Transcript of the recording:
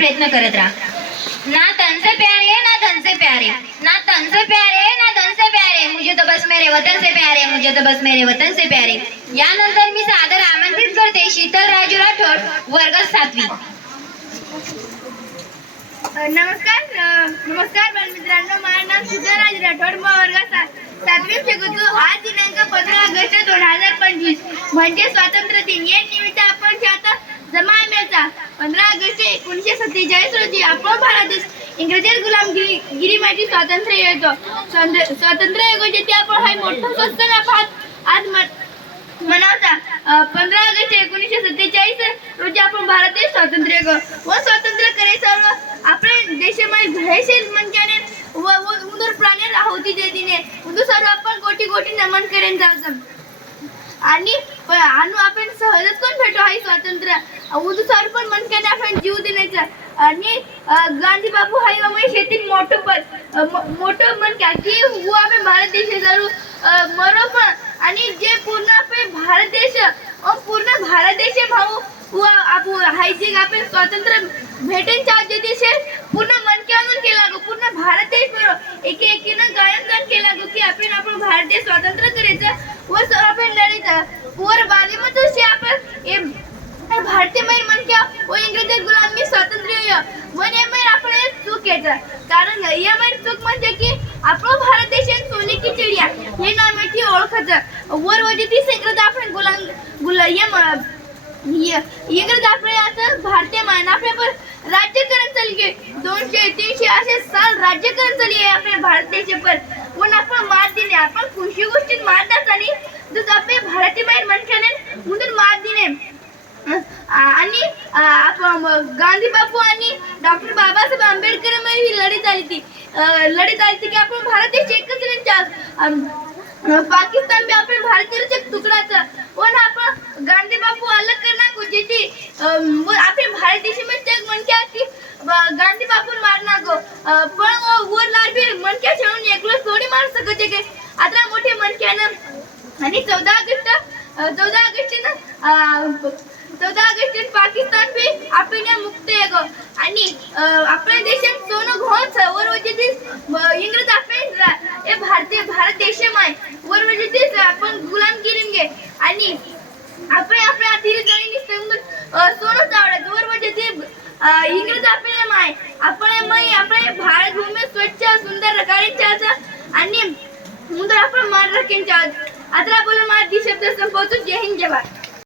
प्रयत्न करत राहा. ना तन से प्यारे ना धन से प्यारे. ना तन से प्यारे ना धन से प्यारे. मुझे तो बस मेरे वतन से प्यारे मुझे तो बस मेरे वतन से प्यारे. यानंतर मी सादर आमंत्रित करते शीतल राजू राठोड वर्ग सातवी. नमस्कार नमस्कार बालमित्रांनो माझं नाव सिद्धराज राठोड. मग वर्ग सातवी शिकतो. शिकवतो आज दिनांक पंधरा ऑगस्ट दोन हजार पंचवीस. म्हणजे स्वातंत्र्य दिन या निमित्त आपण आता जमा पंधरा ऑगस्ट एकोणीसशे सत्तेचाळीस रोजी आपण भारत देश इंग्रजी गुलामगिरी गिरीमाची स्वातंत्र्य येतो स्वातंत्र्य स्वातंत्र्य योगाचे ते आपण हा मोठा स्वस्त नफा आज म- मनवता पंधरा ऑगस्ट एकोणीसशे सत्तेचाळीस रोजी आपण भारत देश स्वातंत्र्य ग व स्वातंत्र्य करे सर्व आपल्या देशामध्ये घरेशील मंचाने व उंदूर प्राण्याला होती जे दिने. उंदूर सर्व आपण कोटी कोटी नमन करेन जाऊ आणि आणू आपण सहजच कोण भेटू? आहे स्वातंत्र्य. उंदूर सर्व पण मनक्याने आपण जीव देण्याचा. आणि गांधी बाबू हाई व शेतीत मोठं पद मोठं मन की वो आपण भारत देश अं, मरो पण. आणि जे पूर्ण आपण भारत देश पूर्ण भारत देश भाऊ व आप हाय आपण स्वातंत्र्य भेटेन जे देश पूर्ण मन के आणून केला गो पूर्ण भारत देश बरो एके एकीनं गायन गान केला गो की आपण आपण भारत करायचं वर स- आपण लढायचं. वर बालिमत अशी आपण भारतीय महिला मन क्या व इंग्रजी गुलामी स्वातंत्र्य वन या महिला आपण चूक येतं कारण या महिला चूक म्हणजे की आपला भारत देश आहे सोने की चिडिया. हे नावाची ओळखायचं. वर वजे ती सेक्रत आपण गुलाम गुलाम इंग्रज आपल्या आता भारतीय मान आपल्यावर राज्यकरण चालली दोनशे तीनशे असे साल राज्यकरण चालली आहे आपल्या भारत देशावर पण आपण मात दिले आपण खुशी गोष्टीत मात दात आणि जसं आपले भारतीय बाहेर म्हणल्याने म्हणून मात दिले. आणि आपण गांधी बापू आणि डॉक्टर बाबासाहेब आंबेडकरमध्ये ही लढत आली ती अ, लढत आली ती की आपण भारत देश एकच पाकिस्तान बी आपण भारतीय एक तुकडाचा पण आपण गांधी बापू अलग करणार को जेती आपण भारत देशामध्ये म्हणजे एक मन क्या की गांधी बापू मारणार गो. पण वो वर लाल बी मन म्हणजे क्या ठेवून एकलो थोडी मार सकते काय आणि चौदा ऑगस्ट चौदा ऑगस्ट ना चौदा ऑगस्ट पाकिस्तान बी आपण मुक्त आहे गो. आणि आपल्या देशात सोनं घोण वर वजे इंग्रज आपण हे भारतीय भारत देश आहे वर वजे ते आपण गुलामगिरी घे. आणि आपण आपल्या अतिरिक्त जणी सोनं चावडत वर वजे इंग्रज आपल्याला माय आपण माय आपल्या भारत भूमी स्वच्छ सुंदर रकाळीच्या आणि मुंदर आपण आता बोलून माझी शब्द संपवतो. जय हिंद जय भारत.